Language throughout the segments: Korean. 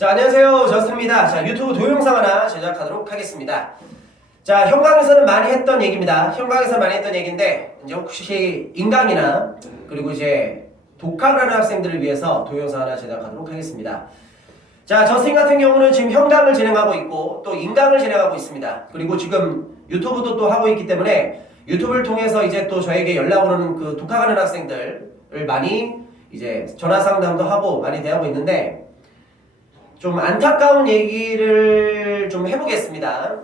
자, 안녕하세요. 저스트입니다. 자, 유튜브 동영상 하나 제작하도록 하겠습니다. 자, 현강에서는 많이 했던 얘기입니다. 현강에서 많이 했던 얘기인데, 이제 혹시 인강이나, 그리고 이제 독학을 하는 학생들을 위해서 동영상 하나 제작하도록 하겠습니다. 자, 저스트 같은 경우는 지금 현강을 진행하고 있고, 또 인강을 진행하고 있습니다. 그리고 지금 유튜브도 또 하고 있기 때문에, 유튜브를 통해서 이제 또 저에게 연락 오는 그 독학하는 학생들을 많이 이제 전화 상담도 하고 많이 대하고 있는데, 좀 안타까운 얘기를 좀 해보겠습니다.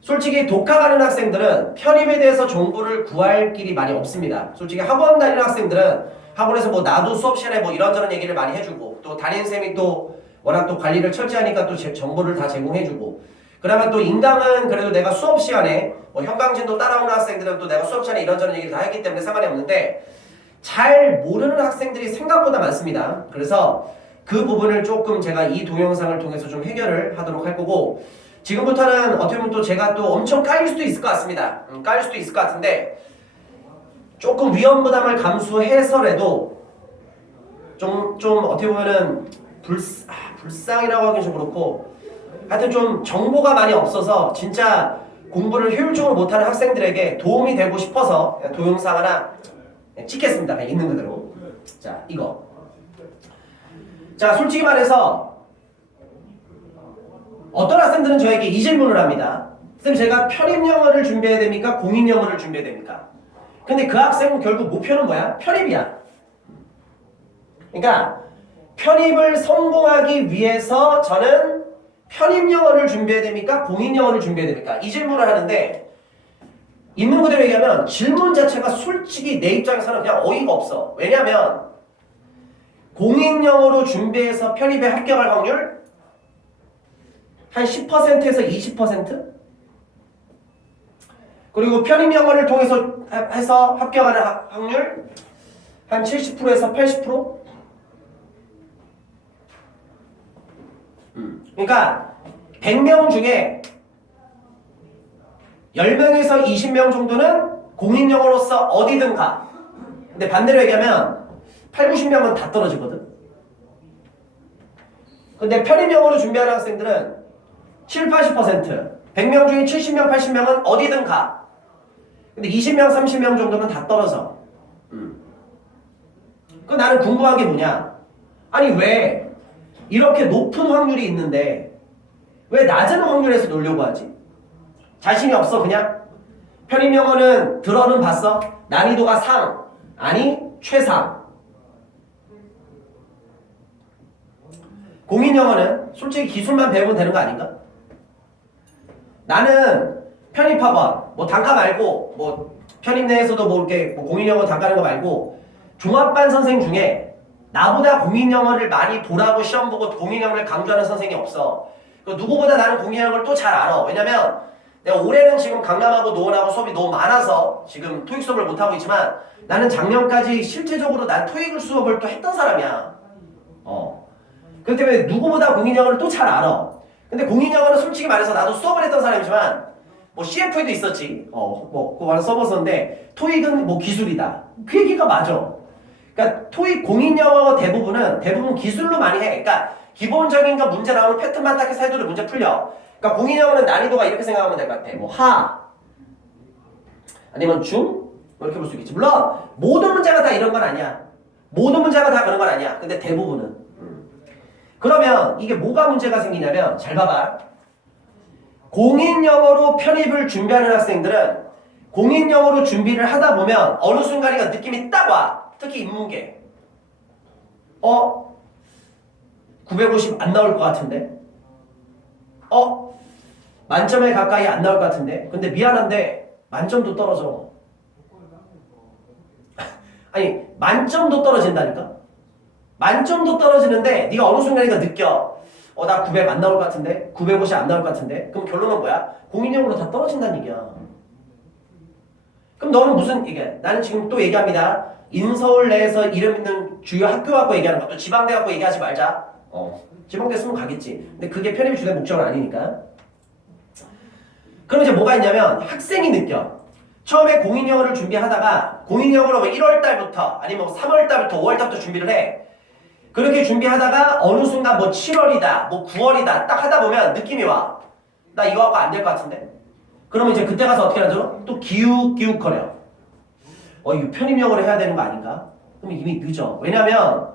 솔직히 독학하는 학생들은 편입에 대해서 정보를 구할 길이 많이 없습니다. 솔직히 학원 다니는 학생들은 학원에서 뭐 나도 수업 시간에 뭐 이런저런 얘기를 많이 해주고, 또 담임 쌤이 또 워낙 또 관리를 철저하니까 또 정보를 다 제공해주고, 그러면 또 인강은 그래도 내가 수업 시간에 뭐 현강진도 따라오는 학생들은 또 내가 수업 시간에 이런저런 얘기를 다 했기 때문에 상관이 없는데, 잘 모르는 학생들이 생각보다 많습니다. 그래서 그 부분을 조금 제가 이 동영상을 통해서 좀 해결을 하도록 할 거고, 지금부터는 어떻게 보면 또 제가 또 엄청 깔릴 수도 있을 것 같습니다. 깔릴 수도 있을 것 같은데, 조금 위험 부담을 감수해서라도 좀 어떻게 보면은 불쌍이라고 하긴 좀 그렇고, 하여튼 좀 정보가 많이 없어서 진짜 공부를 효율적으로 못하는 학생들에게 도움이 되고 싶어서 동영상 하나 찍겠습니다. 그냥 있는 그대로. 자, 이거. 자, 솔직히 말해서 어떤 학생들은 저에게 이 질문을 합니다. 쌤, 제가 편입 영어를 준비해야 됩니까? 공인 영어를 준비해야 됩니까? 근데 그 학생은 결국 목표는 뭐야? 편입이야. 그러니까 편입을 성공하기 위해서 저는 편입 영어를 준비해야 됩니까? 공인 영어를 준비해야 됩니까? 이 질문을 하는데, 있는 그대로 얘기하면 질문 자체가 솔직히 내 입장에서는 그냥 어이가 없어. 왜냐면 공인 영어로 준비해서 편입에 합격할 확률 한 10%에서 20%? 그리고 편입 영어를 통해서 해서 합격하는 확률 한 70%에서 80%? 그러니까 100명 중에 10명에서 20명 정도는 공인 영어로서 어디든 가. 근데 반대로 얘기하면 8, 90명은 다 떨어지거든. 근데 편입 영어로 준비하는 학생들은 7, 80%, 100명 중에 70명, 80명은 어디든 가. 근데 20명, 30명 정도는 다 떨어져. 그 나는 궁금한 게 뭐냐? 아니 왜 이렇게 높은 확률이 있는데 왜 낮은 확률에서 놀려고 하지? 자신이 없어 그냥? 편입 영어는 들어는 봤어? 난이도가 상, 아니 최상. 공인 영어는 솔직히 기술만 배우면 되는 거 아닌가? 나는 편입학원, 뭐 단과 말고, 뭐 편입 내에서도 뭐 이렇게 뭐 공인 영어 단과하는 거 말고, 종합반 선생 중에 나보다 공인 영어를 많이 보라고 시험 보고 공인 영어를 강조하는 선생이 없어. 누구보다 나는 공인 영어를 또 잘 알아. 왜냐면 내가 올해는 지금 강남하고 노원하고 수업이 너무 많아서 지금 토익 수업을 못하고 있지만, 나는 작년까지 실제적으로 난 토익 수업을 또 했던 사람이야. 그렇기 때문에 누구보다 공인 영어를 또 잘 알아. 근데 공인 영어는 솔직히 말해서 나도 수업을 했던 사람이지만, 뭐 CF에도 있었지. 그거 하나 써봤었는데, 토익은 뭐 기술이다. 그 얘기가 맞아. 그러니까 토익 공인 영어 대부분 기술로 많이 해. 그러니까 기본적인 거 문제 나오는 패턴만 딱 해서 해도 문제 풀려. 그러니까 공인 영어는 난이도가 이렇게 생각하면 될 것 같아. 뭐 하, 아니면 중, 뭐 이렇게 볼 수 있겠지. 물론 모든 문제가 다 이런 건 아니야. 모든 문제가 다 그런 건 아니야. 근데 대부분은. 그러면 이게 뭐가 문제가 생기냐면, 잘 봐봐. 공인 영어로 편입을 준비하는 학생들은 공인 영어로 준비를 하다 보면 어느 순간인가 느낌이 딱 와. 특히 인문계. 950 안 나올 것 같은데? 만점에 가까이 안 나올 것 같은데? 근데 미안한데 만점도 떨어져. 아니, 만점도 떨어진다니까? 만점도 떨어지는데 네가 어느 순간인가 느껴. 나 900 안 나올 것 같은데? 950 안 나올 것 같은데? 그럼 결론은 뭐야? 공인 영어로 다 떨어진다는 얘기야. 그럼 너는 무슨 이게, 나는 지금 또 얘기합니다. 인서울 내에서 이름 있는 주요 학교 갖고 얘기하는 것도 지방대 갖고 얘기하지 말자. 지방대 쓰면 가겠지. 근데 그게 편입이 주된 목적은 아니니까. 그럼 이제 뭐가 있냐면, 학생이 느껴. 처음에 공인 영어를 준비하다가 공인 영어로 1월 달부터 아니면 3월 달부터 5월 달부터 준비를 해. 그렇게 준비하다가 어느 순간 뭐 7월이다, 뭐 9월이다 딱 하다 보면 느낌이 와. 나 이거 갖고 안 될 것 같은데? 그러면 이제 그때 가서 어떻게 하죠? 또 기웃기웃거려. 이거 편입영어를 해야 되는 거 아닌가? 그럼 이미 늦어. 왜냐면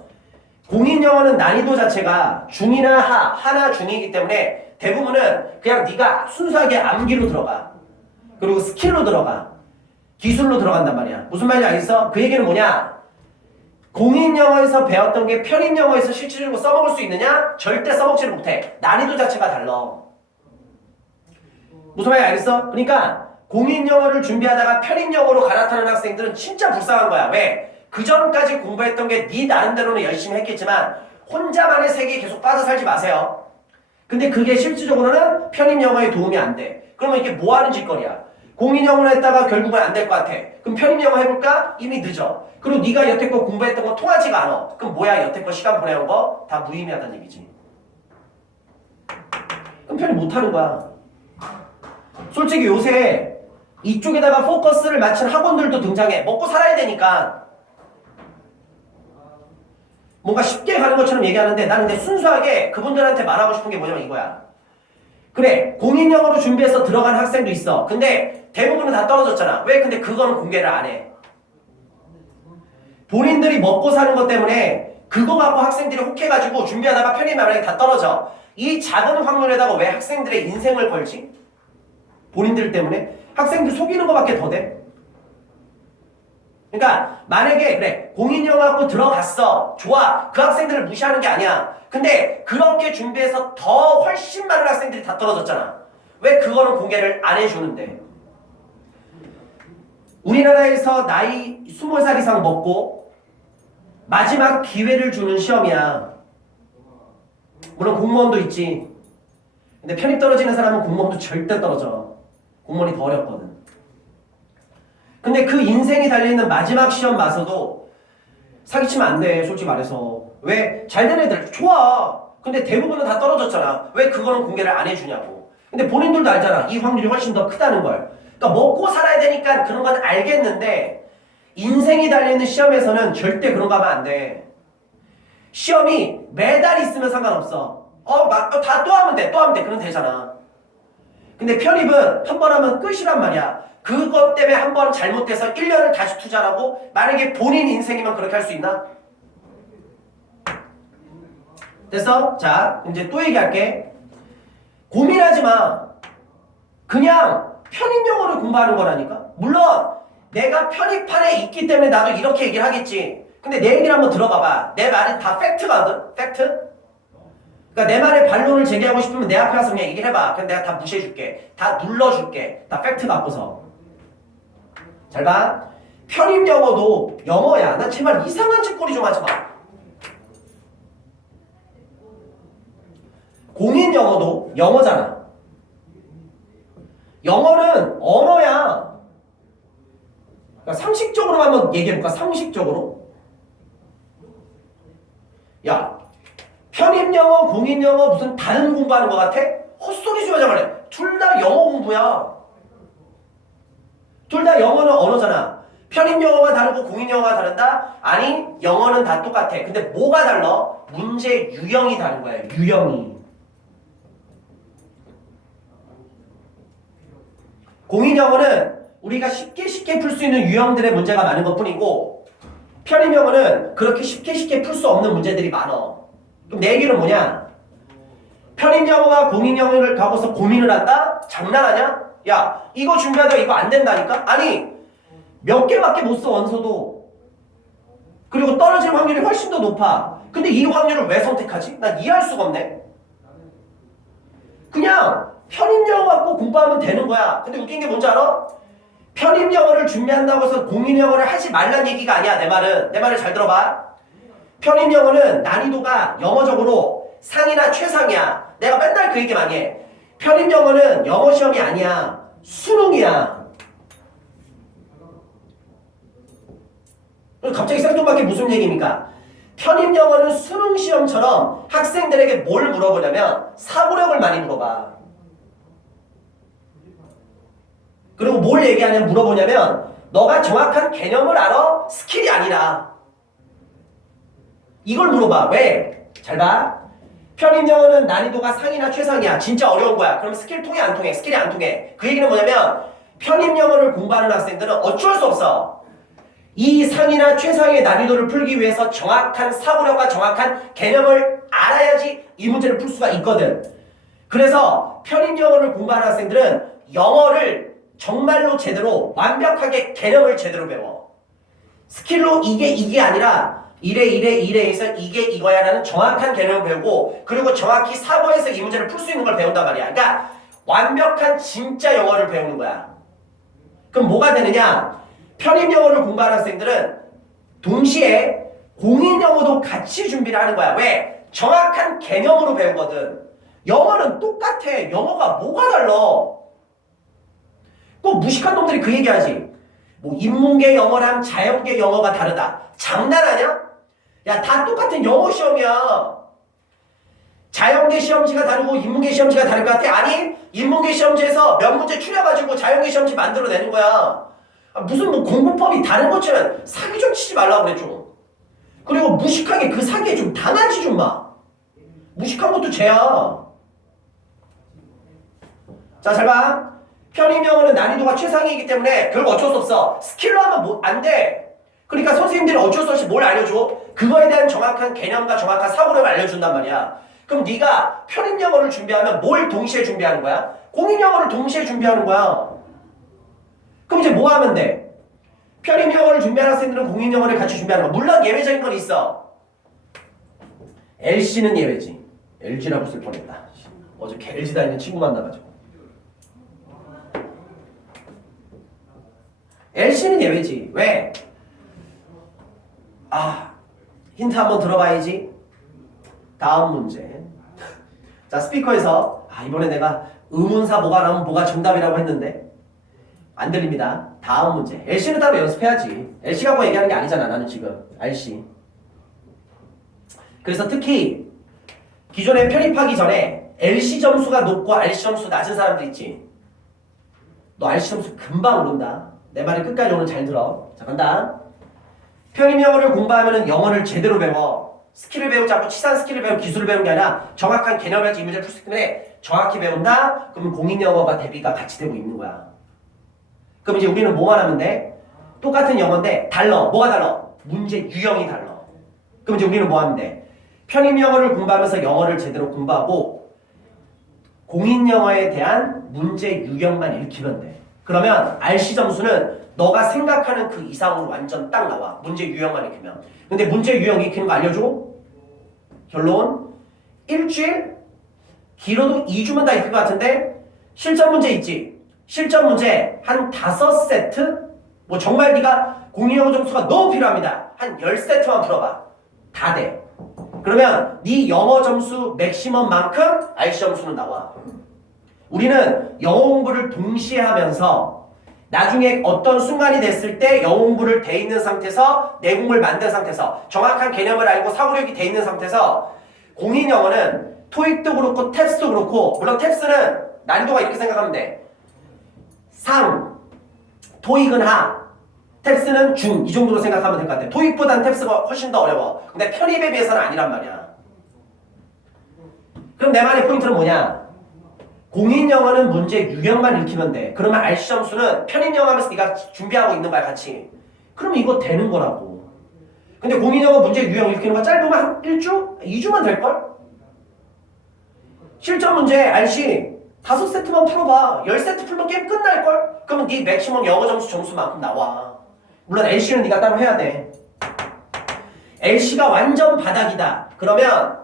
공인영어는 난이도 자체가 중이나 하나 중이기 때문에 대부분은 그냥 네가 순수하게 암기로 들어가. 그리고 스킬로 들어가. 기술로 들어간단 말이야. 무슨 말인지 알겠어? 그 얘기는 뭐냐? 공인영어에서 배웠던 게 편입영어에서 실질적으로 써먹을 수 있느냐? 절대 써먹지를 못해. 난이도 자체가 달라. 무슨 말인지 알겠어? 그러니까 공인영어를 준비하다가 편입영어로 갈아타는 학생들은 진짜 불쌍한 거야. 왜? 그 전까지 공부했던 게 네 나름대로는 열심히 했겠지만 혼자만의 세계에 계속 빠져 살지 마세요. 근데 그게 실질적으로는 편입영어에 도움이 안 돼. 그러면 이게 뭐 하는 짓거리야? 공인영어를 했다가 결국은 안 될 것 같아. 그럼 편입영어 해볼까? 이미 늦어. 그리고 네가 여태껏 공부했던 거 통하지가 않아. 그럼 뭐야? 여태껏 시간 보내온 거 다 무의미하다는 얘기지. 그럼 편입 못하는 거야. 솔직히 요새 이쪽에다가 포커스를 맞춘 학원들도 등장해. 먹고 살아야 되니까. 뭔가 쉽게 가는 것처럼 얘기하는데 나는 근데 순수하게 그분들한테 말하고 싶은 게 뭐냐면 이거야. 그래, 공인영어로 준비해서 들어간 학생도 있어. 근데 대부분은 다 떨어졌잖아. 왜? 근데 그거는 공개를 안 해. 본인들이 먹고 사는 것 때문에 그거 갖고 학생들이 혹해가지고 준비하다가 편입 만약에 다 떨어져. 이 작은 확률에다가 왜 학생들의 인생을 걸지? 본인들 때문에? 학생들 속이는 것밖에 더 돼. 그러니까 만약에 그래 공인영어 갖고 들어갔어. 좋아. 그 학생들을 무시하는 게 아니야. 근데 그렇게 준비해서 더 훨씬 많은 학생들이 다 떨어졌잖아. 왜 그거는 공개를 안 해주는데? 우리나라에서 나이 20살 이상 먹고 마지막 기회를 주는 시험이야. 물론 공무원도 있지. 근데 편입 떨어지는 사람은 공무원도 절대 떨어져. 공무원이 더 어렵거든. 근데 그 인생이 달려있는 마지막 시험 봐서도 사기치면 안 돼. 솔직히 말해서. 왜? 잘된 애들 좋아. 근데 대부분은 다 떨어졌잖아. 왜 그거는 공개를 안 해주냐고. 근데 본인들도 알잖아. 이 확률이 훨씬 더 크다는 걸. 그러니까 먹고 살아야 되니까 그런 건 알겠는데 인생이 달려있는 시험에서는 절대 그런 거 하면 안 돼. 시험이 매달 있으면 상관없어. 다 또 하면 돼. 또 하면 돼. 그럼 되잖아. 근데 편입은 한 번 하면 끝이란 말이야. 그것 때문에 한 번 잘못돼서 1년을 다시 투자하고 만약에 본인 인생이면 그렇게 할 수 있나? 됐어? 자, 이제 또 얘기할게. 고민하지 마. 그냥 편입영어를 공부하는 거라니까? 물론 내가 편입판에 있기 때문에 나도 이렇게 얘기를 하겠지. 근데 내 얘기를 한번 들어봐봐. 내 말은 다 팩트거든? 팩트? 그러니까 내 말에 반론을 제기하고 싶으면 내 앞에 와서 그냥 얘기를 해봐. 그럼 내가 다 무시해줄게. 다 눌러줄게. 다 팩트 갖고서. 잘 봐. 편입영어도 영어야. 나 제발 이상한 짓거리 좀 하지 마. 공인영어도 영어잖아. 영어는 언어야. 그러니까 상식적으로 한번 얘기해볼까? 상식적으로. 야, 편입영어, 공인영어 무슨 다른 공부하는 것 같아? 헛소리 좀 하자 말이야. 둘 다 영어 공부야. 둘 다 영어는 언어잖아. 편입영어가 다르고 공인영어가 다른다? 아니, 영어는 다 똑같아. 근데 뭐가 달라? 문제 유형이 다른 거야. 유형이. 공인영어는 우리가 쉽게 풀 수 있는 유형들의 문제가 많은 것뿐이고 편입영어는 그렇게 쉽게 풀 수 없는 문제들이 많아. 그럼 내 얘기는 뭐냐? 편입영어가 공인영어를 가고서 고민을 한다? 장난하냐? 야, 이거 준비하다가 이거 안 된다니까? 아니, 몇 개밖에 못 써, 원서도. 그리고 떨어질 확률이 훨씬 더 높아. 근데 이 확률을 왜 선택하지? 난 이해할 수가 없네. 그냥 편입영어 갖고 공부하면 되는 거야. 근데 웃긴 게 뭔지 알아? 편입영어를 준비한다고 해서 공인영어를 하지 말란 얘기가 아니야, 내 말은. 내 말을 잘 들어봐. 편입영어는 난이도가 영어적으로 상이나 최상이야. 내가 맨날 그 얘기 많이 해. 편입영어는 영어 시험이 아니야. 수능이야. 갑자기 생뚱맞게 무슨 얘기입니까? 편입영어는 수능 시험처럼 학생들에게 뭘 물어보냐면 사고력을 많이 물어봐. 그리고 뭘 얘기하냐면 물어보냐면 너가 정확한 개념을 알아? 스킬이 아니라. 이걸 물어봐. 왜? 잘 봐. 편입 영어는 난이도가 상이나 최상이야. 진짜 어려운 거야. 그럼 스킬 통해 안 통해? 스킬이 안 통해. 그 얘기는 뭐냐면 편입 영어를 공부하는 학생들은 어쩔 수 없어. 이 상이나 최상의 난이도를 풀기 위해서 정확한 사고력과 정확한 개념을 알아야지 이 문제를 풀 수가 있거든. 그래서 편입 영어를 공부하는 학생들은 영어를 정말로 제대로 완벽하게 개념을 제대로 배워. 스킬로 이게 아니라 이래에서 이게 이거야 라는 정확한 개념을 배우고 그리고 정확히 사고에서 이 문제를 풀 수 있는 걸 배운단 말이야. 그러니까 완벽한 진짜 영어를 배우는 거야. 그럼 뭐가 되느냐? 편입 영어를 공부하는 학생들은 동시에 공인 영어도 같이 준비를 하는 거야. 왜? 정확한 개념으로 배우거든. 영어는 똑같아. 영어가 뭐가 달라? 꼭 무식한 놈들이 그 얘기하지. 뭐 인문계 영어랑 자연계 영어가 다르다. 장난하냐? 야, 다 똑같은 영어 시험이야. 자연계 시험지가 다르고 인문계 시험지가 다를 것 같아? 아니, 인문계 시험지에서 몇 문제 추려가지고 자연계 시험지 만들어내는 거야. 무슨 뭐 공부법이 다른 것처럼 사기 좀 치지 말라고 그래 좀. 그리고 무식하게 그 사기에 좀 당하지 좀 마. 무식한 것도 죄야. 자, 잘 봐. 편입 영어는 난이도가 최상이기 때문에 결국 어쩔 수 없어. 스킬로 하면 안 돼. 그러니까 선생님들이 어쩔 수 없이 뭘 알려줘? 그거에 대한 정확한 개념과 정확한 사고력을 알려준단 말이야. 그럼 네가 편입 영어를 준비하면 뭘 동시에 준비하는 거야? 공인 영어를 동시에 준비하는 거야. 그럼 이제 뭐 하면 돼? 편입 영어를 준비하는 학생들은 공인 영어를 같이 준비하는 거. 물론 예외적인 건 있어. LC는 예외지. LG라고 쓸 뻔했다. 어제 LG 다니는 친구 만나가지고. LC는 예외지. 왜? 힌트 한번 들어봐야지. 다음 문제. 자, 스피커에서 이번에 내가 의문사 뭐가 나오면 뭐가 정답이라고 했는데 안 들립니다. 다음 문제. LC는 따로 연습해야지. LC 갖고 얘기하는 게 아니잖아. 나는 지금 RC. 그래서 특히 기존에 편입하기 전에 LC 점수가 높고 RC 점수 낮은 사람들 있지. 너 RC 점수 금방 오른다. 내 말을 끝까지 오늘 잘 들어. 자, 간다. 편입 영어를 공부하면 영어를 제대로 배워. 스킬을 배우지 않고 치산 스킬을 배우고 기술을 배우는 게 아니라 정확한 개념을 가지고 이 문제를 풀 수 있기 때문에 정확히 배운다? 그러면 공인 영어와 대비가 같이 되고 있는 거야. 그럼 이제 우리는 뭐만 하면 돼? 똑같은 영어인데 달라. 뭐가 달라? 문제 유형이 달라. 그럼 이제 우리는 뭐 하면 돼? 편입 영어를 공부하면서 영어를 제대로 공부하고 공인 영어에 대한 문제 유형만 읽히면 돼. 그러면 RC 점수는 너가 생각하는 그 이상으로 완전 딱 나와. 문제 유형만 익히면. 근데 문제 유형 익히는 거 알려줘? 결론 일주일? 길어도 2주면 다 익힐 것 같은데 실전 문제 있지? 실전 문제 한 5세트? 뭐 정말 네가 공인영어 점수가 너무 필요합니다. 한 10세트만 풀어봐. 다 돼. 그러면 네 영어 점수 맥시멈만큼 RC 점수는 나와. 우리는 영어 공부를 동시에 하면서 나중에 어떤 순간이 됐을 때 영어 공부를 돼 있는 상태에서 내공을 만든 상태에서 정확한 개념을 알고 사고력이 돼 있는 상태에서 공인 영어는 토익도 그렇고 탭스도 그렇고 물론 탭스는 난이도가 이렇게 생각하면 돼. 상, 토익은 하, 탭스는 중 이 정도로 생각하면 될 것 같아. 토익보단 탭스가 훨씬 더 어려워. 근데 편입에 비해서는 아니란 말이야. 그럼 내 말의 포인트는 뭐냐? 공인 영어는 문제 유형만 읽히면 돼. 그러면 RC 점수는 편입 영어 하면서 네가 준비하고 있는 거야 같이. 그러면 이거 되는 거라고. 근데 공인 영어 문제 유형 읽히는 거 짧으면 한 1주? 2주만 될걸? 실전 문제 RC 5세트만 풀어봐. 10세트 풀면 게임 끝날걸? 그러면 네 맥시멈 영어 점수 점수만큼 나와. 물론 LC는 네가 따로 해야 돼. LC가 완전 바닥이다. 그러면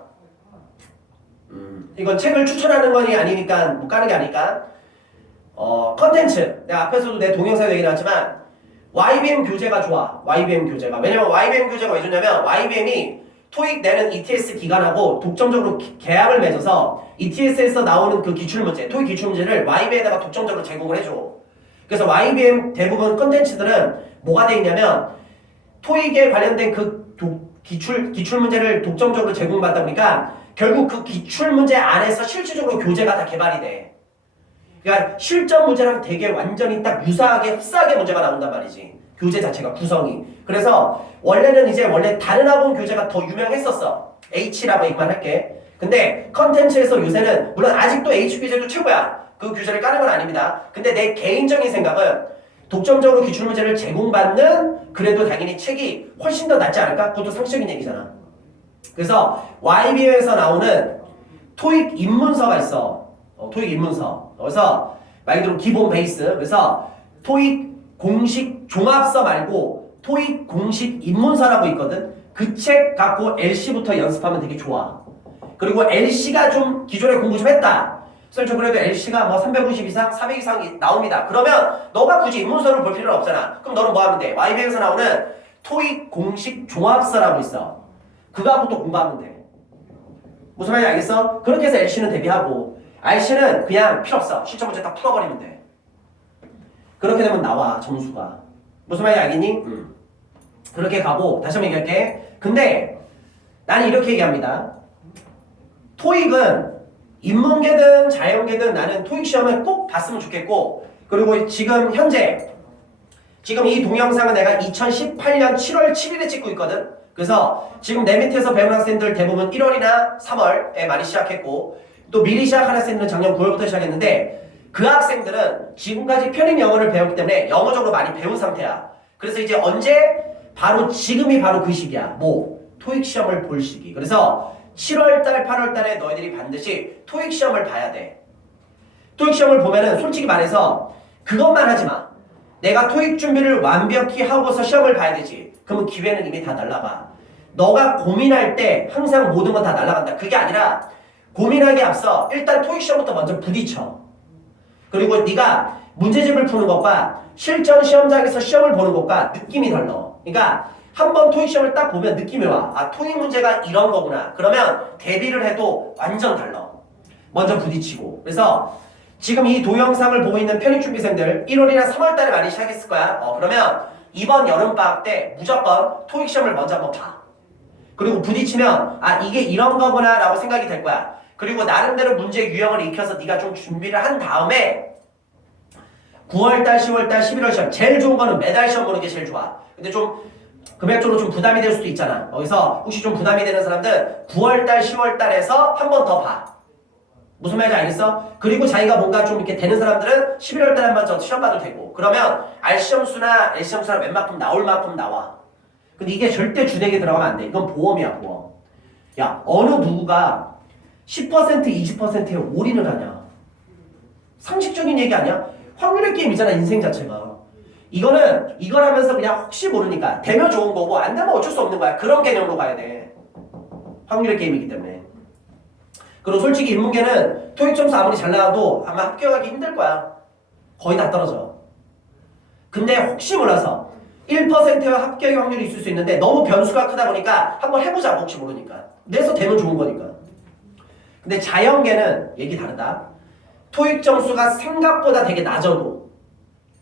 이건 책을 추천하는 건 아니니까 못 가는 게 아니니까 컨텐츠 내가 앞에서도 내 동영상에 얘기를 하지만 YBM 교재가 좋아. YBM 교재가. 왜냐면 YBM 교재가 왜 좋냐면 YBM이 토익 내는 ETS 기간하고 독점적으로 계약을 맺어서 ETS에서 나오는 그 기출문제, 토익 기출문제를 YBM에다가 독점적으로 제공을 해줘. 그래서 YBM 대부분 컨텐츠들은 뭐가 돼 있냐면 토익에 관련된 그 기출문제를 독점적으로 제공받다 보니까 결국 그 기출문제 안에서 실질적으로 교재가 다 개발이 돼. 그러니까 실전 문제랑 되게 완전히 딱 유사하게 흡사하게 문제가 나온단 말이지. 교재 자체가 구성이. 그래서 원래는 이제 원래 다른 학원 교재가 더 유명했었어. H라고 얘기만 할게. 근데 컨텐츠에서 요새는 물론 아직도 H 교재도 최고야. 그 교재를 까는 건 아닙니다. 근데 내 개인적인 생각은 독점적으로 기출문제를 제공받는 그래도 당연히 책이 훨씬 더 낫지 않을까? 그것도 상식적인 얘기잖아. 그래서 YB에서 나오는 토익 입문서가 있어. 토익 입문서. 그래서 말 그대로 기본 베이스. 그래서 토익 공식 종합서 말고 토익 공식 입문서라고 있거든. 그 책 갖고 LC부터 연습하면 되게 좋아. 그리고 LC가 좀 기존에 공부 좀 했다. 그래서 그래도 LC가 뭐 350 이상, 400 이상 나옵니다. 그러면 너가 굳이 입문서를 볼 필요는 없잖아. 그럼 너는 뭐 하면 돼? YB에서 나오는 토익 공식 종합서라고 있어. 그거 하고 또 공부하면 돼. 무슨 말인지 알겠어? 그렇게 해서 LC는 대비하고 RC는 그냥 필요 없어. 실전 문제 딱 풀어버리면 돼. 그렇게 되면 나와 점수가. 무슨 말인지 알겠니? 그렇게 가고 다시 한번 얘기할게. 근데 나는 이렇게 얘기합니다. 토익은 인문계든 자연계든 나는 토익 시험을 꼭 봤으면 좋겠고, 그리고 지금 현재 지금 이 동영상은 내가 2018년 7월 7일에 찍고 있거든. 그래서 지금 내 밑에서 배우는 학생들 대부분 1월이나 3월에 많이 시작했고, 또 미리 시작한 학생들은 작년 9월부터 시작했는데, 그 학생들은 지금까지 편입 영어를 배웠기 때문에 영어적으로 많이 배운 상태야. 그래서 이제 언제? 바로 지금이 바로 그 시기야. 뭐? 토익 시험을 볼 시기. 그래서 7월달, 8월달에 너희들이 반드시 토익 시험을 봐야 돼. 토익 시험을 보면은 솔직히 말해서 그것만 하지 마. 내가 토익 준비를 완벽히 하고서 시험을 봐야 되지. 그러면 기회는 이미 다 날아가. 너가 고민할 때 항상 모든 건 다 날아간다. 그게 아니라 고민하기 앞서 일단 토익 시험부터 먼저 부딪혀. 그리고 네가 문제집을 푸는 것과 실전 시험장에서 시험을 보는 것과 느낌이 달라. 그러니까 한번 토익 시험을 딱 보면 느낌이 와. 아, 토익 문제가 이런 거구나. 그러면 대비를 해도 완전 달라. 먼저 부딪히고. 그래서 지금 이 동영상을 보고 있는 편입준비생들 1월이나 3월 달에 많이 시작했을 거야. 그러면 이번 여름방학 때 무조건 토익 시험을 먼저 한번 봐. 그리고 부딪히면 아, 이게 이런 거구나 라고 생각이 될 거야. 그리고 나름대로 문제 유형을 익혀서 네가 좀 준비를 한 다음에 9월달, 10월달, 11월 시험 제일 좋은 거는 매달 시험 보는 게 제일 좋아. 근데 좀 금액적으로 좀 부담이 될 수도 있잖아. 거기서 혹시 좀 부담이 되는 사람들 9월달, 10월달에서 한 번 더 봐. 무슨 말인지 알겠어? 그리고 자기가 뭔가 좀 이렇게 되는 사람들은 11월달에 한 번 더 시험 봐도 되고. 그러면 R시험수나 L시험수나 웬만큼 나올 만큼 나와. 근데 이게 절대 주택에 들어가면 안 돼. 이건 보험이야, 보험. 야, 어느 누구가 10%, 20%에 올인을 하냐? 상식적인 얘기 아니야? 확률의 게임이잖아, 인생 자체가. 이거는 이걸 하면서 그냥 혹시 모르니까 되면 좋은 거고 안 되면 어쩔 수 없는 거야. 그런 개념으로 가야 돼. 확률의 게임이기 때문에. 그리고 솔직히 인문계는 토익 점수 아무리 잘 나와도 아마 합격하기 힘들 거야. 거의 다 떨어져. 근데 혹시 몰라서 1%의 합격의 확률이 있을 수 있는데 너무 변수가 크다 보니까 한번 해보자고. 혹시 모르니까. 그래서 되면 좋은 거니까. 근데 자연계는 얘기 다르다. 토익 점수가 생각보다 되게 낮아도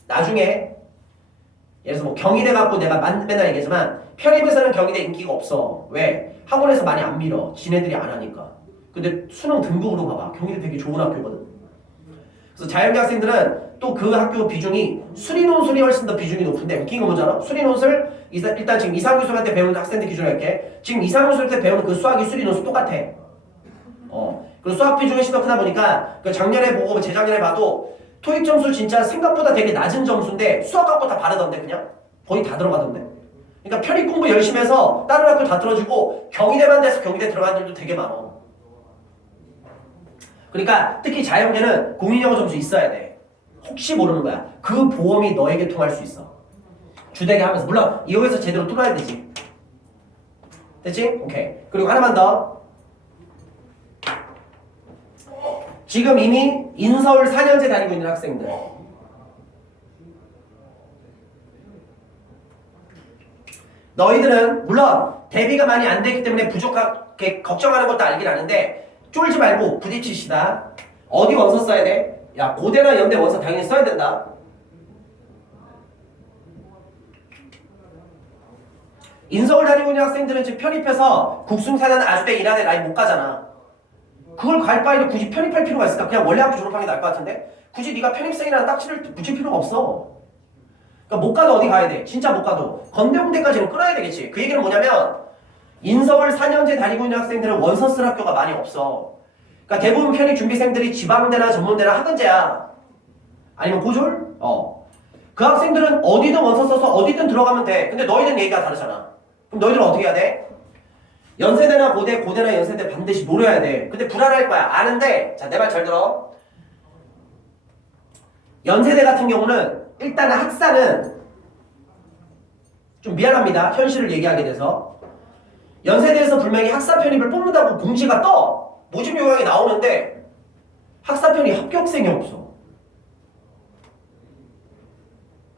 나중에 예를 들어서 뭐 경희대 갖고 내가 맨날 얘기하지만 편입에서는 경희대 인기가 없어. 왜? 학원에서 많이 안 밀어. 지네들이 안 하니까. 근데 수능 등급으로 봐봐. 경희대 되게 좋은 학교거든. 그래서 자연계 학생들은 또 그 학교 비중이 수리논술이 훨씬 더 비중이 높은데 웃긴 거 뭔지 알아? 수리논술 일단 지금 이상규 수업한테 배우는 학생들 기준으로 할게. 지금 이상규 수업 때 배우는 그 수학이 수리논술 똑같아. 그리고 수학 비중이 훨씬 더 크다 보니까 그 작년에 보고 재작년에 봐도 토익 점수 진짜 생각보다 되게 낮은 점수인데 수학 갖고 다 바르던데 그냥 거의 다 들어가던데. 그러니까 편입 공부 열심히 해서 다른 학교 다 들어주고 경희대만 돼서 경희대 들어간 애들도 되게 많아. 그러니까 특히 자연계는 공인영어 점수 있어야 돼. 혹시 모르는 거야. 그 보험이 너에게 통할 수 있어. 주되게 하면서. 물론 이용해서 제대로 뚫어야 되지. 됐지? 오케이. 그리고 하나만 더. 지금 이미 인서울 4년제 다니고 있는 학생들. 너희들은 물론 대비가 많이 안 됐기 때문에 부족하게 걱정하는 것도 알긴 아는데 쫄지 말고 부딪히시다. 어디 원서 써야 돼? 야, 고대나 연대 원서 당연히 써야 된다. 인서울 다니고 있는 학생들은 지금 편입해서 국승사단 아주대 이란에 라인 못 가잖아. 그걸 갈 바에도 굳이 편입할 필요가 있을까? 그냥 원래 학교 졸업하는 게 나을 것 같은데 굳이 네가 편입생이라는 딱지를 붙일 필요가 없어. 그러니까 못 가도 어디 가야 돼? 진짜 못 가도 건대공대까지는 끌어야 되겠지. 그 얘기는 뭐냐면 인서울 4년제 다니고 있는 학생들은 원서 쓸 학교가 많이 없어. 그러니까 대부분 편입 준비생들이 지방대나 전문대나 하던제야. 아니면 고졸? 그 학생들은 어디든 원서 써서 어디든 들어가면 돼. 근데 너희는 얘기가 다르잖아. 그럼 너희들은 어떻게 해야 돼? 연세대나 고대, 고대나 연세대 반드시 노려야 돼. 근데 불안할 거야. 아는데, 자, 내 말 잘 들어. 연세대 같은 경우는 일단 학사는 좀 미안합니다. 현실을 얘기하게 돼서. 연세대에서 분명히 학사 편입을 뽑는다고 공지가 떠. 모집 요강이 나오는데 학사 편입 합격생이 없어.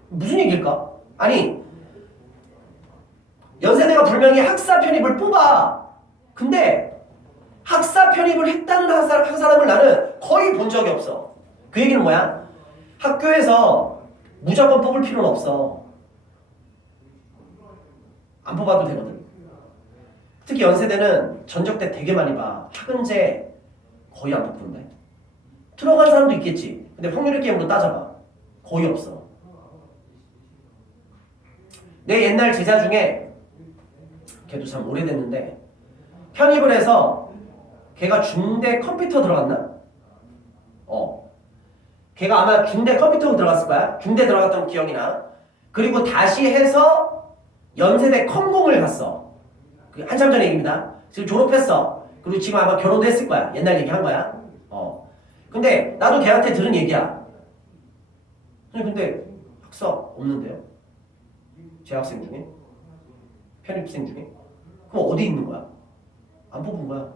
무슨 얘기일까? 아니, 연세대가 분명히 학사 편입을 뽑아. 근데 학사 편입을 했다는 한 사람을 나는 거의 본 적이 없어. 그 얘기는 뭐야? 학교에서 무조건 뽑을 필요는 없어. 안 뽑아도 되거든. 특히 연세대는 전적대 되게 많이 봐. 학은제 거의 안 뽑던데. 들어간 사람도 있겠지. 근데 확률의 게임으로 따져봐. 거의 없어. 내 옛날 제자 중에 걔도 참 오래됐는데 편입을 해서 걔가 중대 컴퓨터 들어갔나? 걔가 아마 중대 컴퓨터 들어갔을 거야. 중대 들어갔던 기억이 나. 그리고 다시 해서 연세대 컴공을 갔어. 한참 전 얘기입니다. 지금 졸업했어. 그리고 지금 아마 결혼도 했을 거야. 옛날 얘기한 거야. 근데 나도 걔한테 들은 얘기야. 근데 학사 없는데요? 재학생 중에? 편입생 중에? 그럼 어디 있는 거야? 안 뽑은 거야.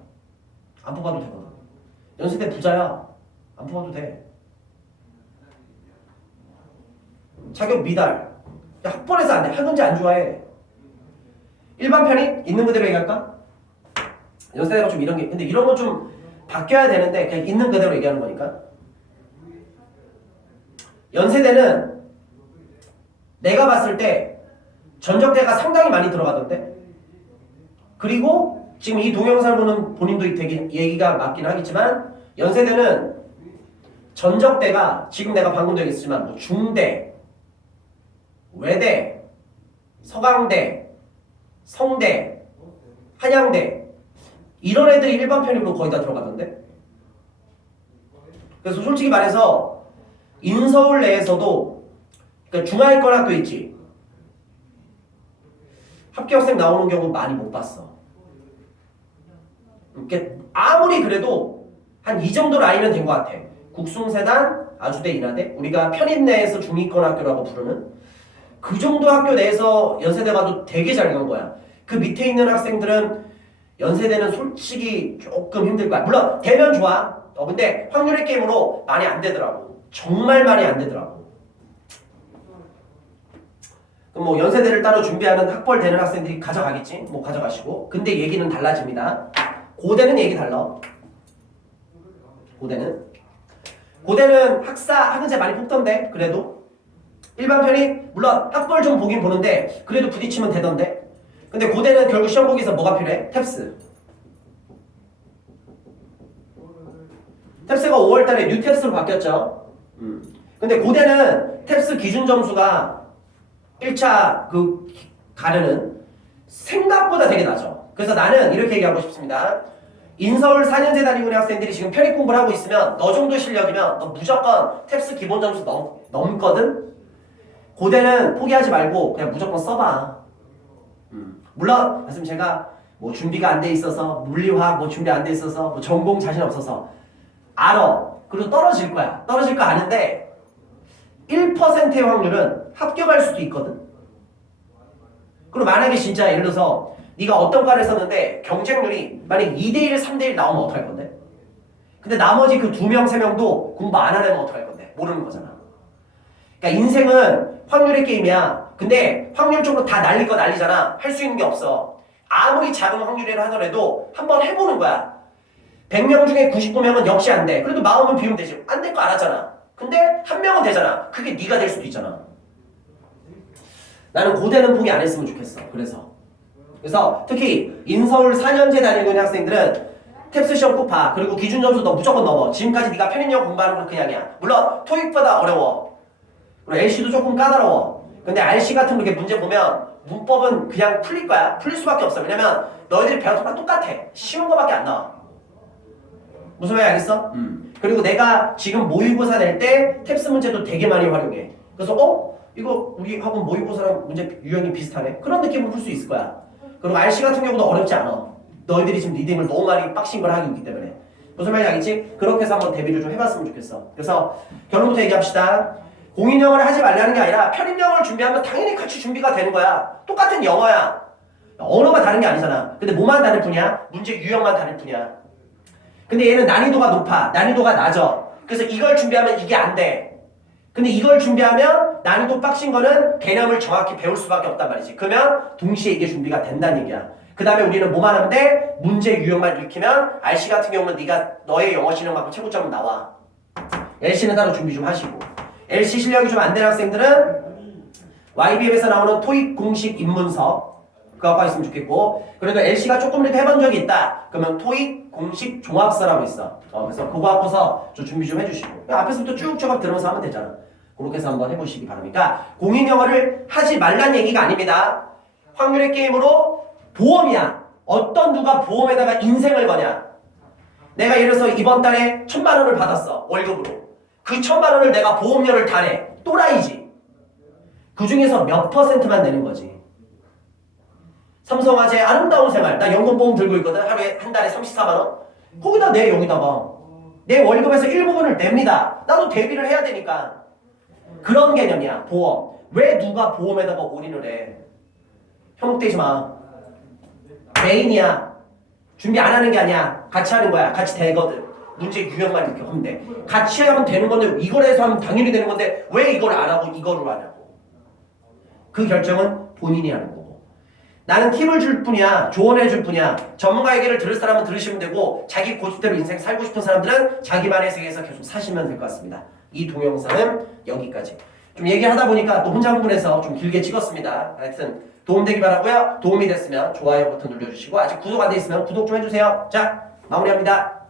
안 뽑아도 되거든. 연세대 부자야. 안 뽑아도 돼. 자격 미달. 야, 학벌에서 안 돼. 학은지 안 좋아해. 일반 편입 있는 그대로 얘기할까? 연세대가 좀 이런 게 근데 이런 거 좀 바뀌어야 되는데 그냥 있는 그대로 얘기하는 거니까. 연세대는 내가 봤을 때 전적대가 상당히 많이 들어가던데. 그리고 지금 이 동영상을 보는 본인도 되게 얘기가 맞긴 하겠지만 연세대는 전적대가 지금 내가 방금도 얘기했지만 뭐 중대, 외대, 서강대, 성대, 한양대 이런 애들이 일반 편입으로 거의 다 들어가던데. 그래서 솔직히 말해서 인서울 내에서도 그러니까 중하위권 학교 있지. 합격생 나오는 경우 많이 못 봤어. 이렇게 아무리 그래도 한 이 정도 라인은 된 것 같아. 국숭세단, 아주대, 인하대 우리가 편입 내에서 중위권 학교라고 부르는 그 정도 학교 내에서 연세대 가도 되게 잘 간 거야. 그 밑에 있는 학생들은 연세대는 솔직히 조금 힘들 거야. 물론 되면 좋아. 근데 확률의 게임으로 많이 안 되더라고. 정말 많이 안 되더라고. 그럼 뭐 연세대를 따로 준비하는 학벌 되는 학생들이 가져가겠지. 뭐 가져가시고. 근데 얘기는 달라집니다. 고대는 얘기 달라. 고대는 학사, 학은제 많이 뽑던데 그래도 일반 편입 물론 학벌 좀 보긴 보는데 그래도 부딪히면 되던데. 근데 고대는 결국 시험 보기 위해서 뭐가 필요해? 탭스. 탭스가 5월달에 뉴 탭스로 바뀌었죠. 근데 고대는 탭스 기준 점수가 1차 그 가르는 생각보다 되게 낮아. 그래서 나는 이렇게 얘기하고 싶습니다. 인서울 4년제 다니고 있는 학생들이 지금 편입 공부를 하고 있으면 너 정도 실력이면 너 무조건 탭스 기본 점수 넘거든? 고대는 포기하지 말고 그냥 무조건 써봐. 물론 말씀 제가 뭐 준비가 안 돼 있어서 물리화학 뭐 준비 안 돼 있어서 뭐 전공 자신 없어서 알아. 그리고 떨어질 거야. 떨어질 거 아는데 1%의 확률은 합격할 수도 있거든. 그리고 만약에 진짜 예를 들어서 네가 어떤 과를 썼는데 경쟁률이 만약 2대1, 3대1 나오면 어떡할 건데? 근데 나머지 그 2명, 3명도 공부 안 하려면 어떡할 건데? 모르는 거잖아. 그러니까 인생은 확률의 게임이야. 근데 확률적으로 다 날릴 거 날리잖아. 할 수 있는 게 없어. 아무리 작은 확률이라 하더라도 한번 해보는 거야. 100명 중에 99명은 역시 안 돼. 그래도 마음은 비우면 되지. 안 될 거 알았잖아. 근데 한 명은 되잖아. 그게 네가 될 수도 있잖아. 나는 고대는 포기 안 했으면 좋겠어. 그래서 특히 인서울 4년제 다니고 있는 학생들은 탭스 시험 꼭 봐. 그리고 기준 점수 너 무조건 넘어. 지금까지 네가 편입력 공부하는 건 그냥이야. 물론 토익보다 어려워. 그리고 LC도 조금 까다로워. 근데 RC 같은 거 이렇게 문제 보면 문법은 그냥 풀릴 거야. 풀릴 수밖에 없어. 왜냐면 너희들이 배웠던 거랑 똑같아. 쉬운 거밖에 안 나와. 무슨 말인지 알겠어? 그리고 내가 지금 모의고사 낼 때 탭스 문제도 되게 많이 활용해. 그래서 이거 우리 학원 모의고사랑 문제 유형이 비슷하네. 그런 느낌으로 풀 수 있을 거야. 그리고 RC 같은 경우도 어렵지 않아. 너희들이 지금 리딩을 너무 많이 빡신 걸 하고 있기 때문에. 무슨 말인지 알겠지? 그렇게 해서 한번 대비를 좀 해봤으면 좋겠어. 그래서 결론부터 얘기합시다. 공인영어를 하지 말라는 게 아니라 편입영어를 준비하면 당연히 같이 준비가 되는 거야. 똑같은 영어야. 언어가 다른 게 아니잖아. 근데 뭐만 다를 뿐이야? 문제 유형만 다를 뿐이야. 근데 얘는 난이도가 높아. 난이도가 낮아. 그래서 이걸 준비하면 이게 안 돼. 근데 이걸 준비하면 난이도 빡신 거는 개념을 정확히 배울 수밖에 없단 말이지. 그러면 동시에 이게 준비가 된다는 얘기야. 그 다음에 우리는 뭐만 하면 돼? 문제 유형만 익히면 RC 같은 경우는 네가 너의 영어 실력만큼 최고점은 나와. LC는 따로 준비 좀 하시고. LC 실력이 좀 안 되는 학생들은 YBM에서 나오는 토익 공식 입문서 그거 있으면 좋겠고, 그래도 LC가 조금 이렇게 해본 적이 있다 그러면 토익 공식 종합서라고 있어. 그래서 그거 갖고서 좀 준비 좀 해주시고, 앞에서부터 쭉쭉 들으면서 하면 되잖아. 그렇게 해서 한번 해보시기 바랍니다. 공인영어를 하지 말란 얘기가 아닙니다. 확률의 게임으로 보험이야. 어떤 누가 보험에다가 인생을 거냐. 내가 예를 들어서 이번 달에 1,000만 원을 받았어. 월급으로. 그 1,000만 원을 내가 보험료를 다 내. 또라이지. 그 중에서 몇 %만 내는 거지. 삼성화재 아름다운 생활. 나 연금보험 들고 있거든. 하루에 한 달에 34만 원. 거기다 내 여기다가. 내 월급에서 일부분을 냅니다. 나도 대비를 해야 되니까. 그런 개념이야. 보험. 왜 누가 보험에다가 올인을 해. 현혹되지 마. 메인이야. 준비 안 하는 게 아니야. 같이 하는 거야. 같이 되거든. 문제 유형만 이렇게 하면 돼. 같이 하면 되는 건데 이걸 해서 하면 당연히 되는 건데 왜 이걸 안 하고 이거를 하냐고. 그 결정은 본인이 하는 거고. 나는 팁을 줄 뿐이야. 조언해 줄 뿐이야. 전문가 얘기를 들을 사람은 들으시면 되고 자기 고집대로 인생 살고 싶은 사람들은 자기만의 세계에서 계속 사시면 될 것 같습니다. 이 동영상은 여기까지. 좀 얘기하다 보니까 또 혼자 흥분해서 좀 길게 찍었습니다. 하여튼 도움되기 바라고요. 도움이 됐으면 좋아요 버튼 눌러주시고 아직 구독 안 돼 있으면 구독 좀 해주세요. 자, 마무리합니다.